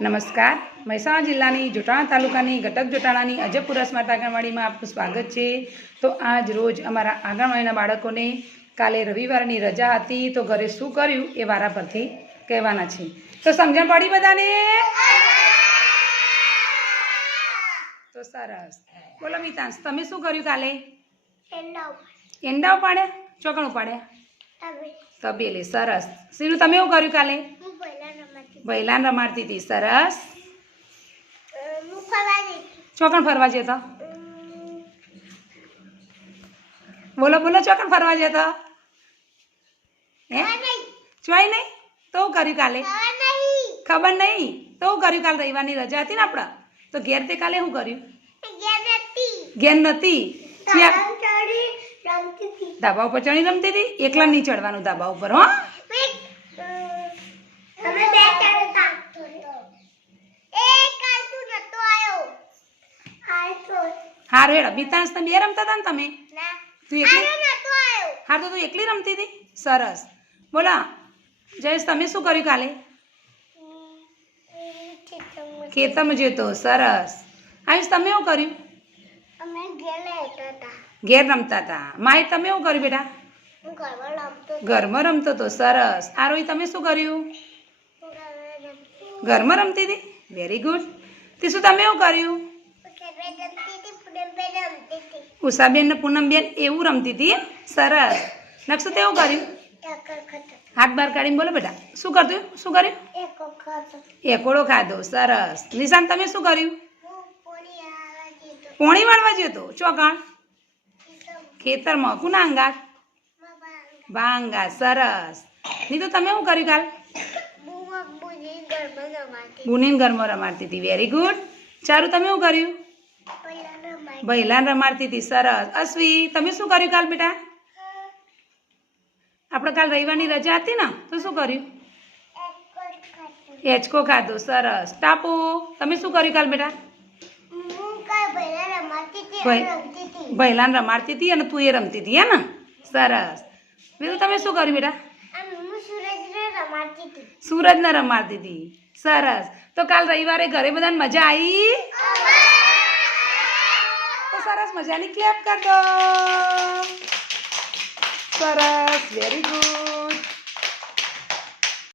નમસ્કાર, મહેસાણા જિલ્લાની જોટાણા તાલુકાની ઘટક જોટાણાની અજબપુરા સ્માર્ટ આંગણવાડીમાં આપનું સ્વાગત છે। તો આજ રોજ અમારા આંગણવાડીના બાળકોને કાલે રવિવારની રજા હતી તો ઘરે શું કર્યું એ વારા પરથી કહેવાના છે। તો સમજણ પડી બધાને? તો સરસ, બોલો મિતાંશ, તમે શું કર્યું કાલે? એંડા ઉપાડ્યા? ચોકણ ઉપાડ્યા? તબેલે, સરસ। સીનું, તમે એવું કર્યું કાલે? બૈલાન રમાડતી હતી, સરસ। ચોકણ ફરવા જતો? બોલો બોલો, ચોકણ ફરવા જતો? હે, ચોય નહીં? તો હું કર્યું કાલે? ખબર નહીં? તો હું કર્યું કાલે? રવિવારની રજા હતી ને આપણે, તો ઘેર તે કાલે શું કર્યું? ઘેર નથી, ધાબા ઉપર ચડી રમતી હતી? એકલા નહીં ચડવાનું ધાબા ઉપર, હો? હારું હેડો, મિતાંશ તમે બે રમતા હતા ને તમે? તું એકલી? હા, તો તું એકલી રમતી હતી? સરસ, બોલો જયેશ, તમે શું કર્યું કાલે? ખેતરમાં જતો, સરસ। આયુષ, તમે શું કર્યું? ઘેર રમતા હતા। માય, તમે શું કર્યું બેટા? ઘરમાં રમતો હતો, સરસ। આરોહી, તમે શું કર્યું? ઘરમાં રમતી હતી, વેરી ગુડ। તે શું તમે શું કર્યું? ઉષાબેન ને પૂનમબેન એવું રમતી હતી, સરસ। નકશું તેવું કર્યું? હાથ બહાર કાઢીને બોલો બેટા, શું કરતું? શું કર્યું? એકોડો ખાધો, સરસ। નિશાન, તમે શું કર્યું? પોણી વાળવા જતો? ચોકણ? ખેતરમાં, કુના અંગાત? ભાંગા, સરસ। નીતુ, તમે શું કર્યું કાલ? બુનીન ઘરમાં રમાડતી હતી, વેરી ગુડ। ચારુ, તમે શું કર્યું? બૈલાન રમાડતી હતી, સરસ। અશ્વી, તમે શું કર્યું કાલ બેટા? આપણે કાલ રવિવારની રજા હતી ને, તો શું કર્યું? હેચકો ખાધો, સરસ। ટાપુ, તમે શું કર્યું કાલ બેટા? બૈલાન રમાડતી હતી અને તું એ રમતી હતી, હે ને? સરસ। બીજું તમે શું કર્યું બેટા? સૂરજને રમાડતી હતી, સરસ। તો કાલ રવિવારે ઘરે બધાને મજા આવી? તો સરસ મજાની ક્લેપ કર દો, સરસ, વેરી ગુડ।